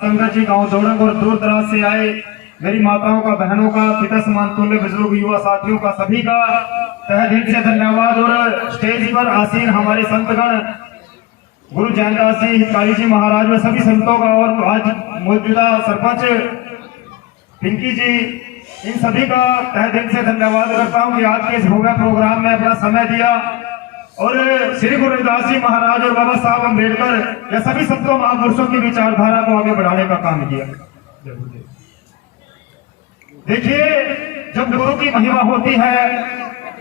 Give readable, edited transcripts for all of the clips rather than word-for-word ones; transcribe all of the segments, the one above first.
संगत जी गांव दौड़ंग और दूर दराज से आए मेरी माताओं का, बहनों का, पिता समान तुल्य बुजुर्ग, युवा साथियों का, सभी का तहे दिल से धन्यवाद। और स्टेज पर आसीन हमारे संतगण गुरु जैनदास जी, हितकारी जी महाराज व सभी संतों का और आज मौजूदा सरपंच पिंकी जी, इन सभी का तहे दिल से धन्यवाद करता हूं कि आज के इस भव्य प्रोग्राम में अपना समय दिया और श्री गुरु रविदास जी महाराज और बाबा साहब अम्बेडकर या सभी संतों महापुरुषों की विचारधारा को आगे बढ़ाने का काम किया। देखिए, जब गुरु की महिमा होती है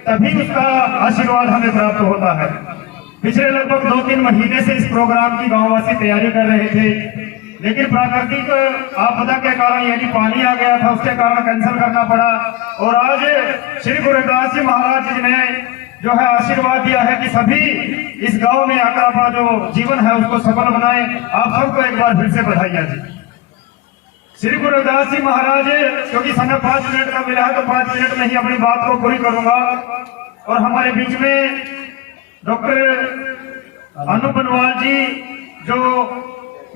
तभी उसका आशीर्वाद हमें प्राप्त होता है। पिछले लगभग 2-3 महीने से इस प्रोग्राम की गांववासी तैयारी कर रहे थे, लेकिन प्राकृतिक आपदा के कारण यानी पानी आ गया था, उसके कारण कैंसिल करना पड़ा। और आज श्री गुरु रविदास जी महाराज जी ने जो है आशीर्वाद दिया है कि सभी इस गांव में आकर अपना जो जीवन है उसको सफल बनाए। आप सबको एक बार फिर से बधाइयां जी। श्री गुरु रविदास जी महाराज, क्योंकि समय 5 मिनट का मिला है तो 5 मिनट में ही अपनी बात को पूरी करूंगा। और हमारे बीच में डॉक्टर अनु बनवाल जी, जो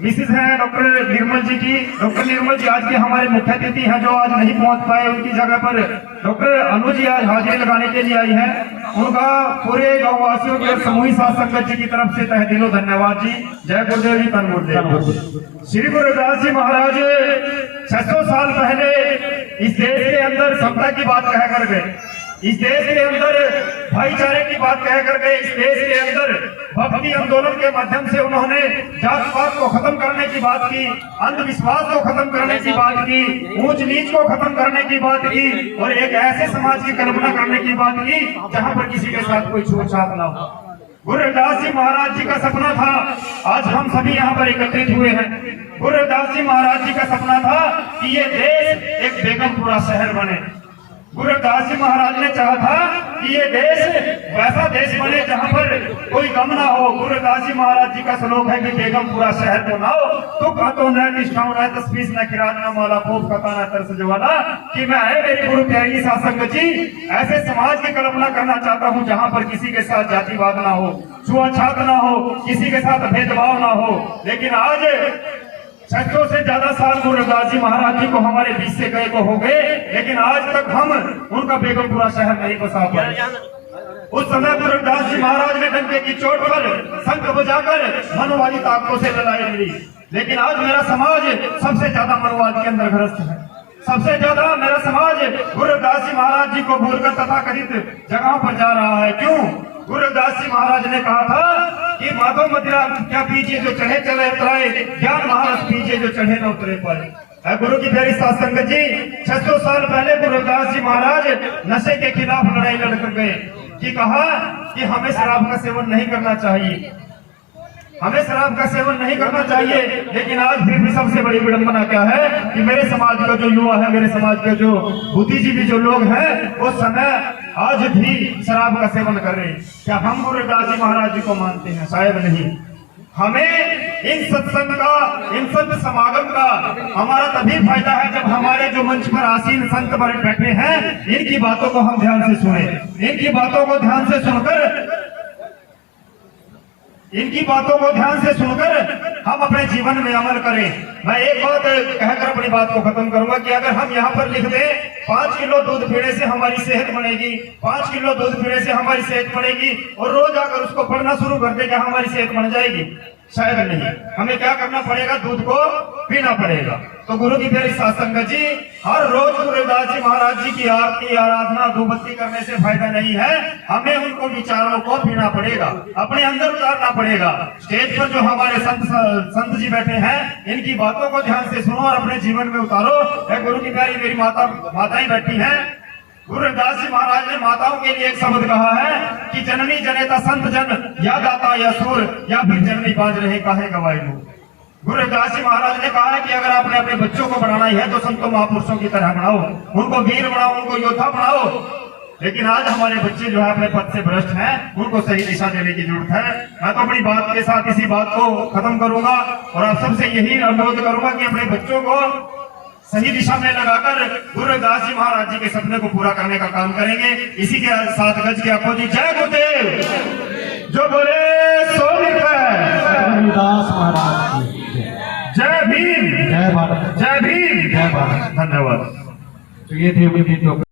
मिसिज हैं डॉक्टर निर्मल जी की, डॉक्टर निर्मल जी आज के हमारे मुख्य अतिथि हैं, जो आज नहीं पहुंच पाए, उनकी जगह पर डॉक्टर अनु जी आज हाजिरी लगाने के लिए आई हैं। उनका पूरे गांव वासियों की और समूही साथ संगत जी की तरफ से तहे दिलो धन्यवाद जी। जय गुरुदेव जी, धन गुरुदेव। श्री गुरु रविदास जी महाराज 600 साल पहले इस देश के अंदर समता की बात कह कर गए, इस देश के अंदर भाईचारे की बात कह कर गए, इस देश के अंदर भक्ति आंदोलन के माध्यम से उन्होंने जात पात को खत्म करने की बात की, अंधविश्वास को खत्म करने की बात की, ऊंच नीच को खत्म करने की बात की और एक ऐसे समाज की कल्पना करने की बात की जहां पर किसी के साथ कोई छूटछाट ना हो। गुरु रविदास जी महाराज जी का सपना था, आज हम सभी यहाँ पर एकत्रित हुए हैं। गुरु रविदास जी महाराज जी का सपना था कि ये देश एक बेगमपुरा शहर बने। गुरु रविदास जी महाराज ने चाहा था कि ये देश वैसा देश बने जहां पर कोई गम ना हो। गुरु रविदास जी महाराज जी का श्लोक है कि बेगमपुरा शहर को ना हो तो कहतो न निष्ठाओं न तस्वीर न किरात न माला कोप कथा न तरस जवाला, कि मैं है मेरी गुरु प्यारी सासंग जी ऐसे समाज की कल्पना करना चाहता हूं जहां पर किसी के साथ जातिवाद ना हो, छुआछात ना हो, किसी के साथ भेदभाव ना हो। लेकिन आज 600 से ज्यादा साल गुरु रविदास जी महाराज जी को हमारे बीच से गए को हो गए, लेकिन आज तक हम उनका बेगमपुरा शहर नहीं बसा पाए। उस समय गुरु रविदास जी महाराज ने डंके की चोट पर शंख बजाकर मनवादी ताकतों से लड़ाई लड़ी, लेकिन आज मेरा समाज सबसे ज्यादा मनवाद के अंदर ग्रस्त है। सबसे ज्यादा मेरा समाज गुरु रविदास जी महाराज जी को भूलकर तथाकथित जगहों पर जा रहा है। क्यों? गुरु रविदास जी महाराज ने कहा था कि माधव मदिरा क्या पीजिए जो चढ़े चले उतराए, ज्ञान महारस पीजिए जो चढ़े न उतरे पाए। गुरु की प्यारी साथ संगत जी, 600 साल पहले गुरु रविदास जी महाराज नशे के खिलाफ लड़ाई लड़कर गए कि कहा कि हमें शराब का सेवन नहीं करना चाहिए, हमें शराब का सेवन नहीं करना चाहिए। लेकिन आज फिर भी सबसे बड़ी विडंबना क्या है कि मेरे समाज का जो युवा है, मेरे समाज के जो बुद्धिजीवी जो लोग हैं, वो समय आज भी शराब का सेवन कर रहे हैं। क्या हम गुरु रविदास जी महाराज जी को मानते हैं? शायद नहीं। हमें इन सत्संग का, इन संत समागम का हमारा तभी फायदा है जब हमारे जो मंच पर आसीन संत बैठे हैं, इनकी बातों को हम ध्यान से सुने, इनकी बातों को ध्यान से सुनकर, इनकी बातों को ध्यान से सुनकर हम अपने जीवन में अमल करें। मैं एक बात कहकर अपनी बात को खत्म करूंगा कि अगर हम यहाँ पर लिख दें 5 किलो दूध पीने से हमारी सेहत बनेगी, 5 किलो दूध पीने से हमारी सेहत बढ़ेगी, और रोज आकर उसको पढ़ना शुरू कर दे क्या हमारी सेहत बन जाएगी? शायद नहीं। हमें क्या करना पड़ेगा? दूध को पीना पड़ेगा। तो गुरु की प्यारी साथ संगत जी, हर रोज गुरु रविदास जी महाराज जी की आरती आराधना धूपबत्ती करने से फायदा नहीं है। हमें उनको विचारों को पीना पड़ेगा, अपने अंदर उतारना पड़ेगा। स्टेज पर जो हमारे संत जी बैठे हैं, इनकी बातों को ध्यान से सुनो और अपने जीवन में उतारो। गुरु की प्यारी मेरी माताएं बैठी हैं। गुरु रविदास जी महाराज ने माताओं के लिए एक शब्द कहा है कि जननी जनेता संत जन, या दाता या सुर, या फिर जननी बाज रहे काहे गवाई मुँह। गुरु रविदास जी महाराज ने कहा है कि अगर आपने अपने बच्चों को बढ़ाना है तो संतों महापुरुषों की तरह बनाओ, उनको वीर बनाओ, उनको योद्धा बनाओ। लेकिन आज हमारे बच्चे जो है अपने पद से भ्रष्ट हैं, उनको सही दिशा देने की जरूरत है। मैं तो अपनी बात के साथ इसी बात को खत्म करूंगा और आप सबसे यही अनुरोध करूंगा कि अपने बच्चों को सही दिशा में लगाकर गुरु रविदास जी महाराज जी के सपने को पूरा करने का काम करेंगे। इसी के साथ गज के आपको जी जय गुरुदेव, जो बोले सो रविदास महाराज, जय भीम। भीम, जय भारत, जय भीम, जय भारत। धन्यवाद। तो ये थे उनके